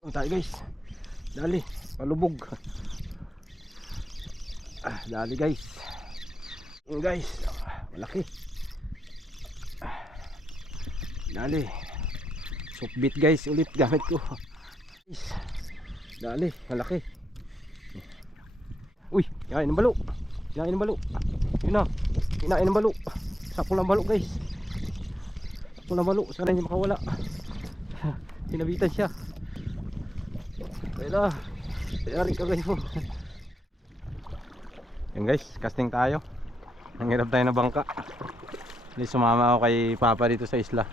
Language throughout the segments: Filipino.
Tayo guys, dali, palubog. Dali guys. Yun guys, malaki. Dali. Softbait guys, ulit gamit ko. Guys, dali, malaki. Uy, kinain ng balo. Kinain ng balo. Yun na, kinain ng balo. Sakto ng balo guys. Sakto ng balo, sana hindi makawala. Pinabitan siya. Kaya rin ka guys mo. Yan guys, casting tayo. Nanghirap tayo na bangka. Hindi, sumama ako kay Papa dito sa isla.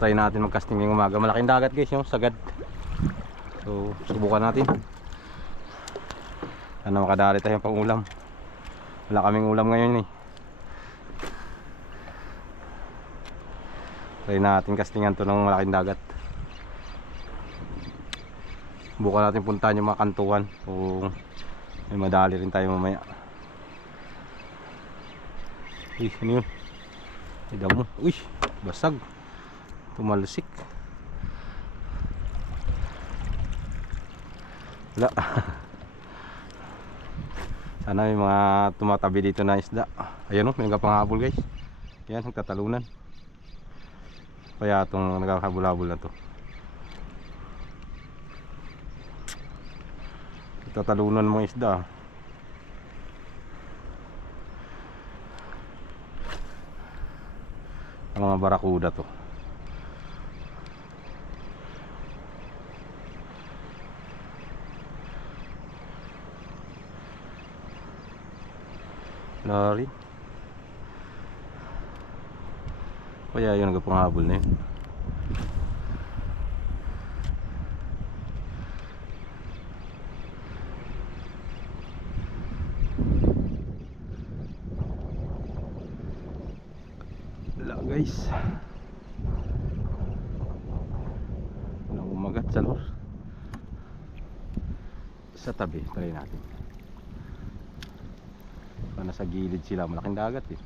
Try natin mag-casting ngayong umaga. Malaking dagat guys, yung sagad. So, subukan natin. Sana makadali tayo pang ulam. Wala kaming ulam ngayon eh. Try natin castingan to ng malaking dagat. Bukan natin puntahan yung mga kantuan kung may madali rin tayo mamaya. Uy, ano yun? Ay damo. Uy, basag. Tumalsik. Wala. Sana may mga tumatabi dito na isda. Ayan o, may nagpanghabol guys. Ayan, nagtatalunan. Kaya itong nagkakabul-habol na to. Tatalunan ng mga isda. Ang mga barakuda to. Lari. Kaya yun nagpanghabol na yun. Guys, walang umagat sa lor. Sa tabi, try natin. Nasa gilid sila, malaking dagat eh.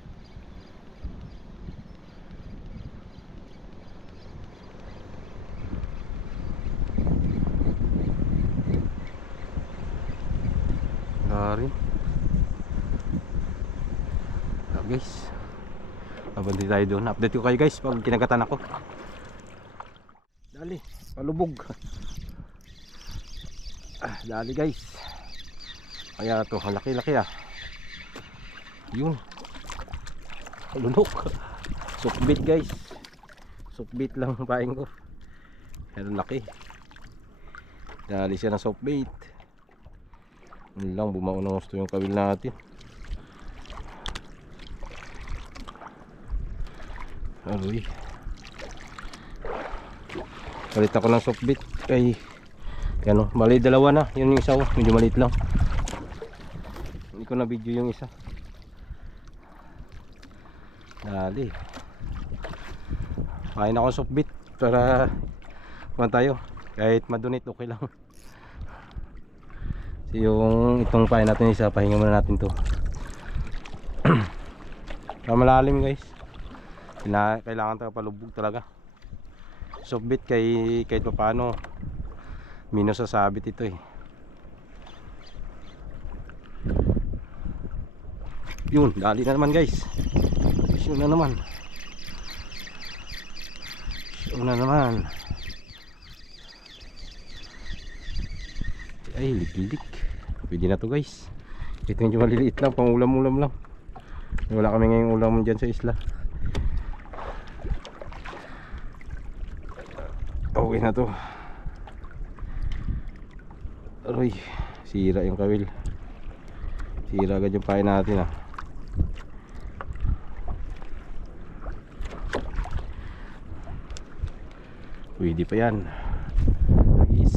Lari. Guys, abante tayo doon. Update ko kayo guys pag kinagatan ako. Dali, palubog. Dali guys. Kaya to, laki-laki ah. Yun. Lunok. Softbait guys. Softbait lang paing ko. Pero laki. Dali siya ng softbait. Yun lang, bumao ng gusto yung kawil natin. Aroy. Palit ako ng softbait kay ano, mali dalawa na. Yun yung isa, medyo maliit lang. Hindi ko na video yung isa. Dali. Kain ako ng softbait para kuhan tayo. Kahit madunit okay lang. So yung itong pain natin isa, pahinga muna natin to. Malalim guys. Kailangan tayo palubog talaga. Softbait kahit pa paano minus sa sabit ito eh. Yun, dali na naman guys. Yun na naman. Yun na naman. Ay, lik-lik. Pwede na to guys. Ito yung maliliit lang, pang ulam-ulam lang. Wala kami ngayong ulam dyan sa isla. Okay na to. Aroy, sira yung kawil. Sira agad yung pain natin ah. Pwede pa yan. Agis.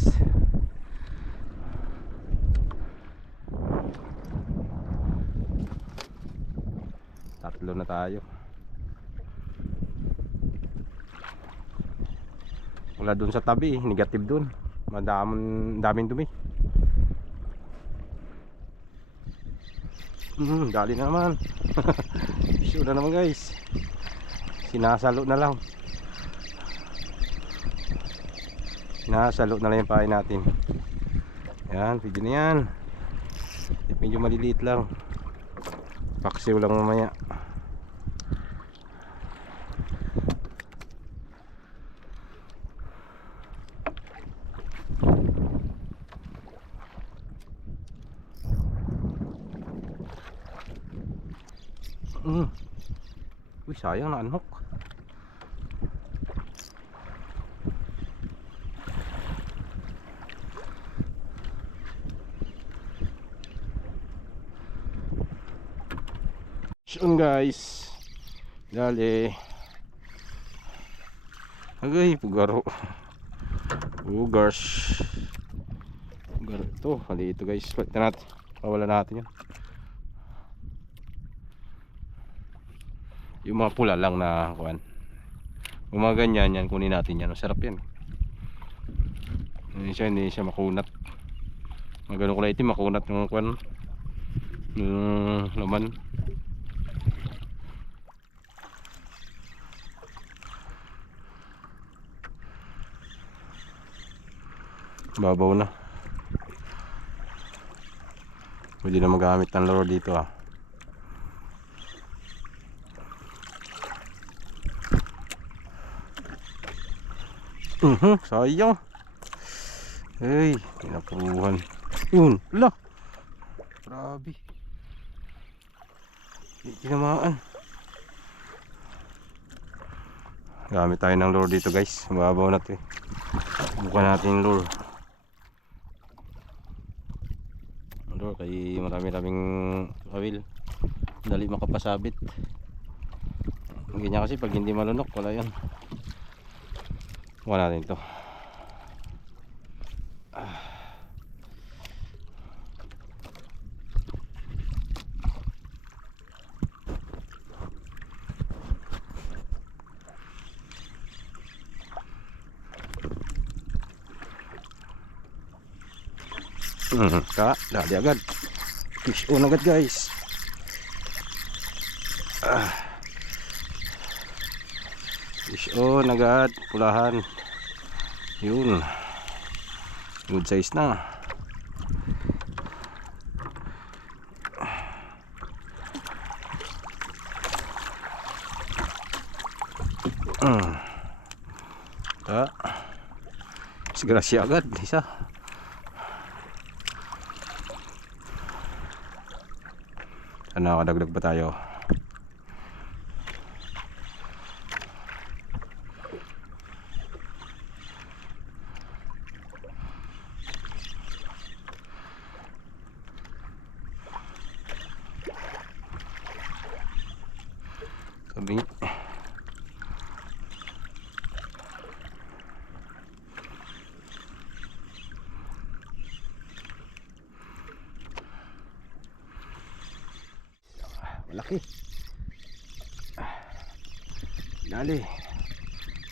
Tatlo na tayo. Wala dun sa tabi, negative dun. Daming dumi. Dali na naman. Sure na naman guys. Sinasalo na lang. Sinasalo na lang yung pain natin. Yan, pwede na yan. Medyo maliliit lang. Paksiw lang mamaya. Uy, sayang na unhook. Yun guys, dali agay pugaro ugars pugaro ito, mali ito guys, palitan natin, pawala natin yan. Yung mga pula lang na kuan, yung mga ganyan yan, kunin natin yan, masarap yan. Hindi siya makunat, mga ganun kulay itim, makunat yung kuan, yung laman. Babaw na. Pwede na magamit ng lure dito ah. Sayang. Hey, pinapuruhan. Yun, ala. Grabe. Hindi tinamaan. Gamit tayo ng lure dito guys. Babaw na ito eh. Bukan natin lure. Kay marami-raming kawil, dali makapasabit. Ganyan kasi pag hindi malunok wala yan. Wala natin ito. Dali agad. Fish on agad guys. Fish on agad, pulahan. Yun. Good size na. Disgrasya agad isa. Ano, kadagdag pa tayo. Sabi malaki. Dali.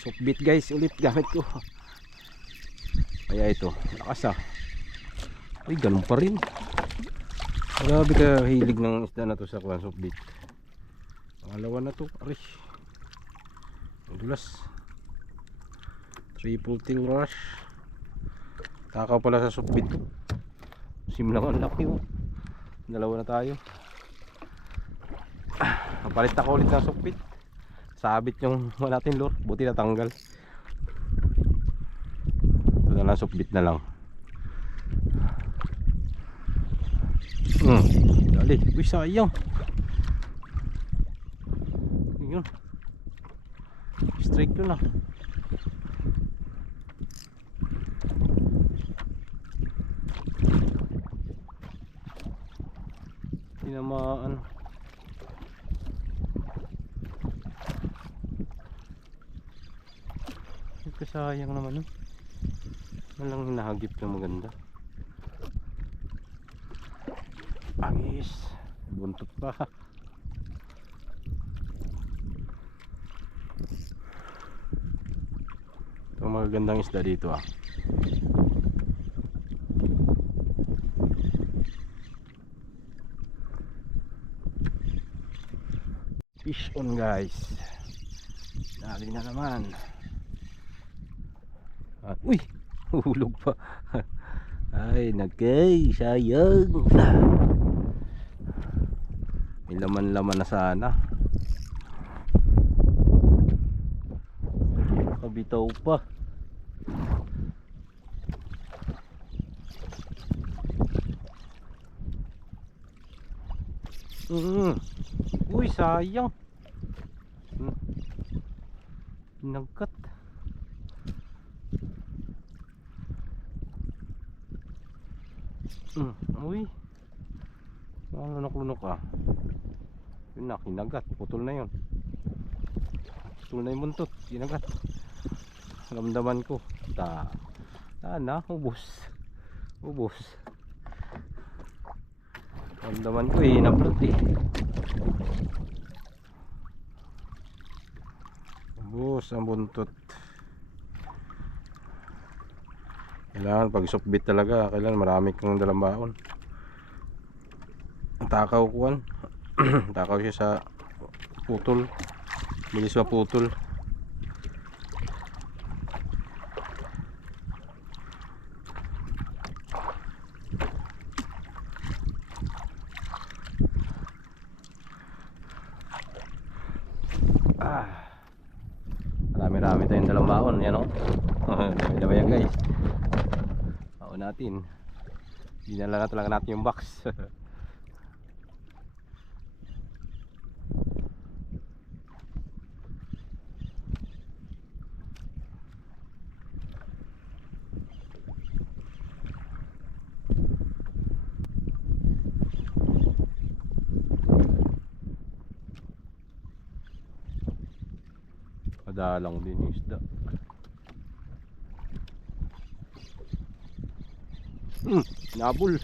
Softbait guys, ulit gamit ko. Kaya ito, lakas ah. Ay, ganun pa rin. Grabe ka hilig ng isda na to sa softbait. Pangalawa na to, arish. Madulas. Triple tail rush. Takaw pala sa softbait to. Simlang ang laki oh. Dalawa na tayo. Papalit ako ulit ng softbait. Sabit yung natin lure, buti natanggal. Ito na lang, softbait na lang. Dali, uy sayang. Yun. Straight yun ah. Tinamaan. Sayang naman walang hinahagip na maganda. Agis, buntot pa. Ito magagandang isda dito ah. Fish on guys. Dali na naman. At uy, Hulog pa. Ay, nagkay, sayang. May laman-laman na sana. Kabitaw pa. Uy, sayang. Nagkat. Uy. Lunok-lunok ah. Yun na, kinagat. Putol na yun. Putol na yung buntot. Kinagat. Ramdaman ko. Na, ubos. Ubos. Ramdaman ko eh, naplot eh. Ubos ang buntot. Kailangan pag softbait talaga, kailangan marami kang dalang baon. Takaw kuwan. Takaw siya sa putol. Bilis maputol. Marami tayong dalang baon, yan o. Dami-dami yan guys. Baon natin. Dinala na talaga natin yung box. Madalang din yung isda. Hinabol.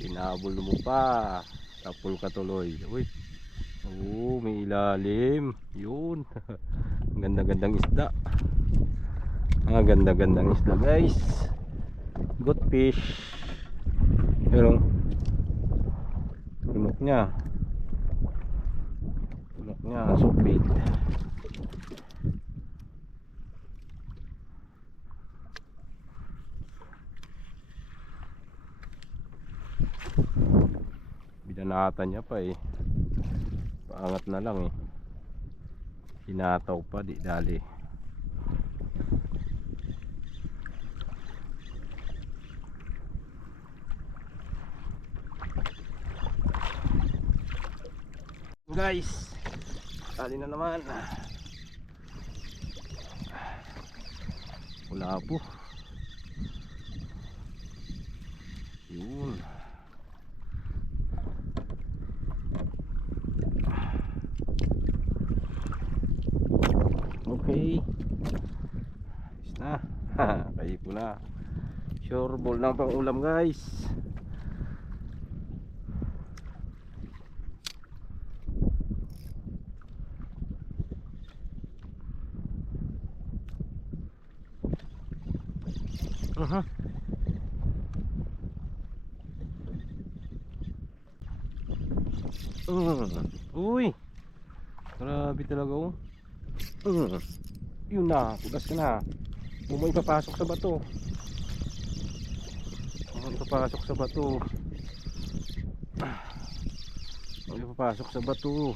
Hinabol mo pa. Tapol ka tuloy. Uy. Oh, may ilalim. Yun. Ganda-gandang isda. Ganda-gandang isda guys. Good fish. Pero tunok niya. Tunok niya, softbait. Binanatan niya pa eh. Paangat na lang eh. Hinataw pa, di dali. Guys, dali na naman. Wala po. Yun. Okay. Is na. Kayo po na. Sure ball na pang ulam guys. Uy. Grabe talaga oh. Yun na, tugas ka na. May papasok sa bato. May papasok sa bato. May papasok sa bato.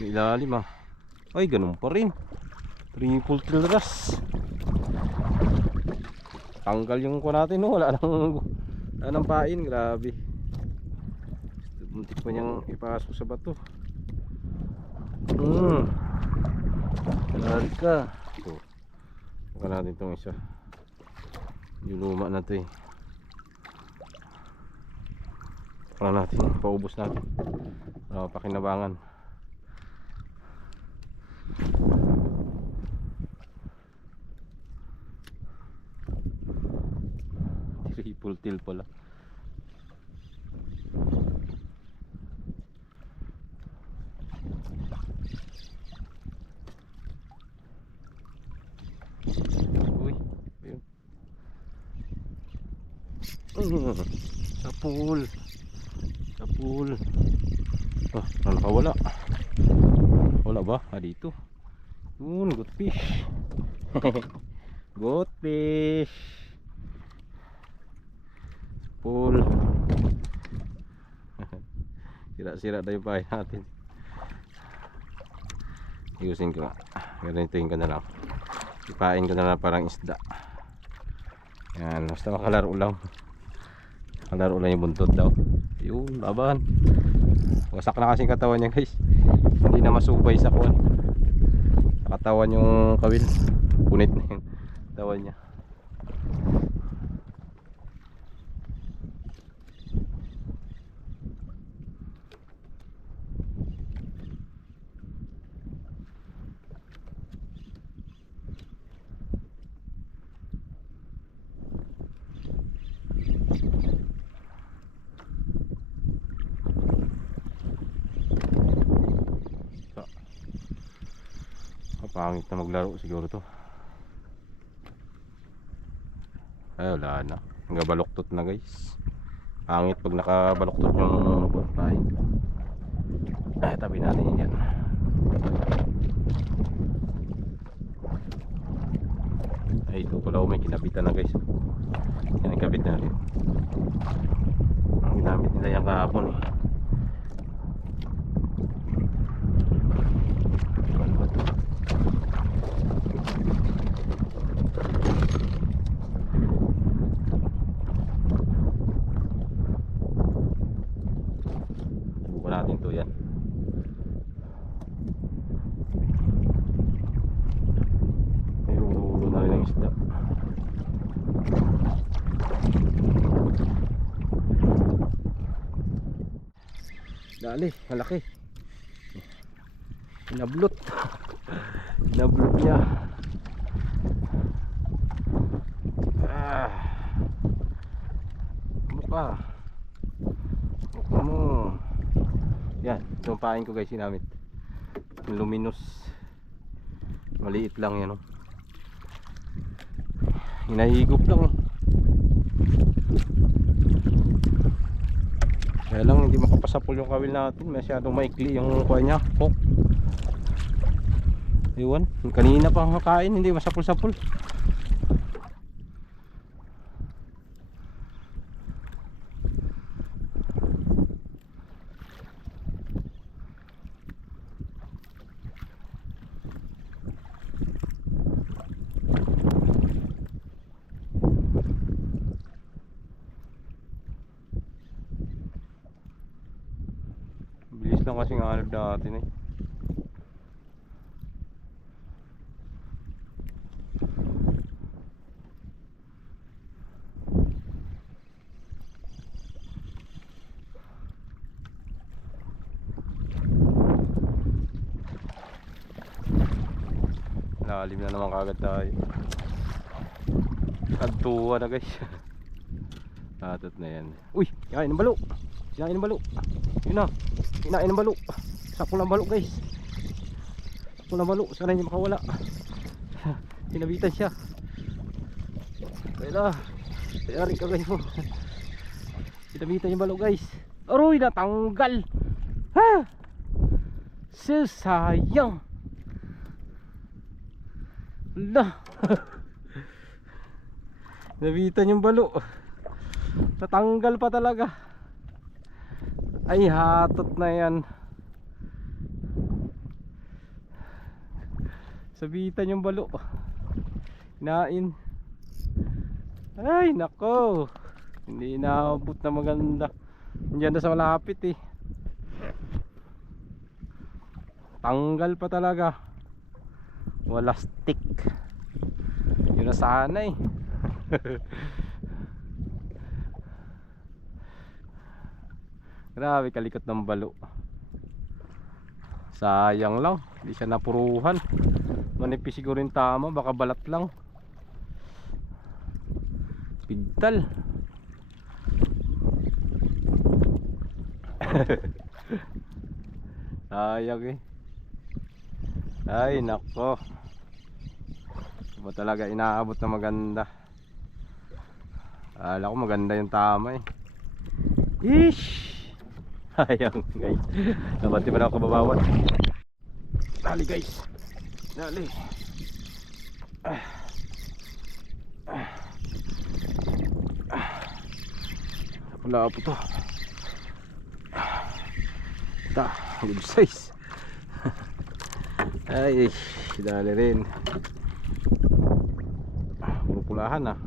May ilalim ah. Ay, ganun pa rin. Triple trilras. Tanggal yung ko natin no. Wala nang pain. Grabe. Muntik pa niyang ipasok sa bato. Lari ka. Ito. Baka natin itong isa. Yung luma na ito eh. Baka natin. Paubos natin. Pakinabangan. Triple till pala. Uy, ayun. Sapul. Sapul. Oh, nakawala. Wala ba? Dito. Good fish. Goat fish. Full. Sira-sira na yung pahay natin. Ayusin ko nga. Ganituin ko na lang. Ipain ko na lang parang isda. Yan, basta makalaro lang. Makalaro lang yung buntot daw. Yun, laban. Wasak na kasing katawan niya guys. Hindi na masubay sa kuwan. Sa katawan yung kawil. Punit na yung katawan niya. Pangit na maglaro siguro to. Ay wala na. Nagabaloktot na guys. Pangit pag nakabaloktot yung pahay. Ay tabi natin yan. Ay ito pala may kinabitan na guys. Yan ang kabit na rin. Ang ginamit nila yung kahapon eh. Subukan natin to yan. May ulo-ulo na rin ang isda. Dali, malaki. Inablot. Inablot niya. Mukha mo. Yan, tumpahin ko guys, sinamit. Luminous. Maliit lang yan, oh. Hinahigop lang eh. Kaya lang hindi makapasapol yung kawil natin. Masyadong maikli yung kuha niya. Hook. Iwan. Kanina pang kakain, hindi masapol-sapol. Bilis lang kasi ng hanap natin eh. Lalim na naman kagad tayo. Agtuwa na guys. Atot na yan. Uy! Kinain ng balo! Kinain ng balo! Yun na! Kinain ng balo! Sakol ng balo guys! Sakol ng balo! Sana hindi makawala. Sinabitan siya. Kaya kayari ka guys mo. Sinabitan yung balo guys. Aroy! Natanggal! Ha! Sayang! Lah. Nabitan yung balo. Natanggal pa talaga. Ay hatot na yan. Sabitan yung balo. Hinain. Ay nako. Hindi inaabot na maganda. Nandiyan na sa malapit eh. Tanggal pa talaga. Wala stick. Yun na sana eh. Grabe kalikot ng balo. Sayang lang, hindi siya napuruhan. Manipis siguro yung tama, baka balat lang. Pigtal. Sayang eh. Ay nako. Ba talaga inaabot na maganda. Akala ko maganda yung tama eh. Ish! Sayang guys. Nabati pa na ako kababawan. Dali guys. Dali. Wala po to. Ito, good size. Ay, dali rin. Puro pulahan ah.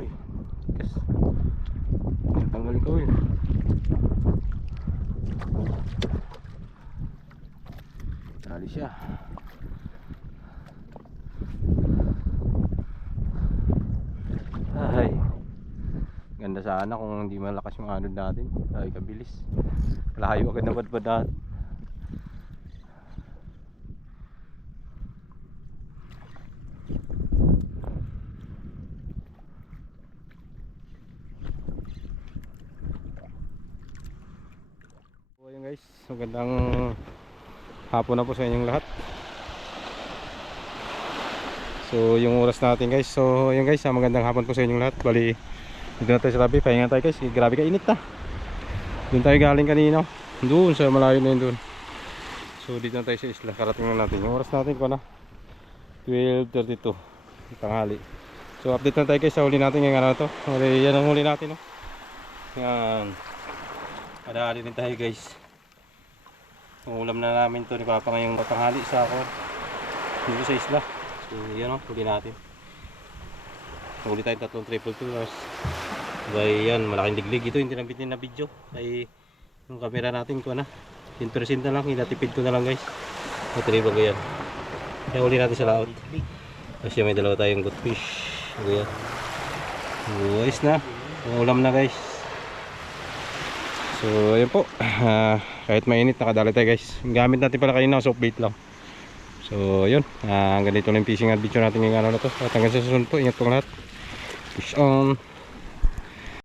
Ay, yes. Tanggalin ko yun. Dali siya. Ay, ganda sana kung hindi malakas yung anod natin. Ay, kabilis. Layo agad na badbad. So ayun guys, magandang hapon na po sa inyong lahat. So yung oras natin guys, so ayun guys, magandang hapon po sa inyong lahat. Bali, dito na tayo sa tabi, pahinga tayo guys. Grabe ka init na. Doon tayo galing kanina, doon sa malayo na yun doon. So dito na tayo sa isla, karating na natin. Yung oras natin ko na 12:32 tanghali. So update na tayo guys sa huli natin ngayong araw to. Yan ang huli natin, no? Yan, madali din tayo guys. Ang ulam na namin to ni Papa ngayong tanghali sa ako dito sa isla. So yan, o, huli natin. Huli tayo tatlong triple tours. Ay yan, malaking diglig. Ito yung tinambitin na video ay yung camera natin ko na 10% na lang, inatipid ko na lang guys. Matribag ko yan. Kaya huli natin sa laot. Kasi may dalawa tayong good fish. Yan. Ayos na, ang ulam na guys. So ayun po, kahit mainit nakadali tayo guys. Gamit natin pala kanina soft bait lang. So yun, hanggang dito lang yung fishing adventure natin ngayong araw na to. At hanggang sa susunod po, ingat po lahat. Fish on.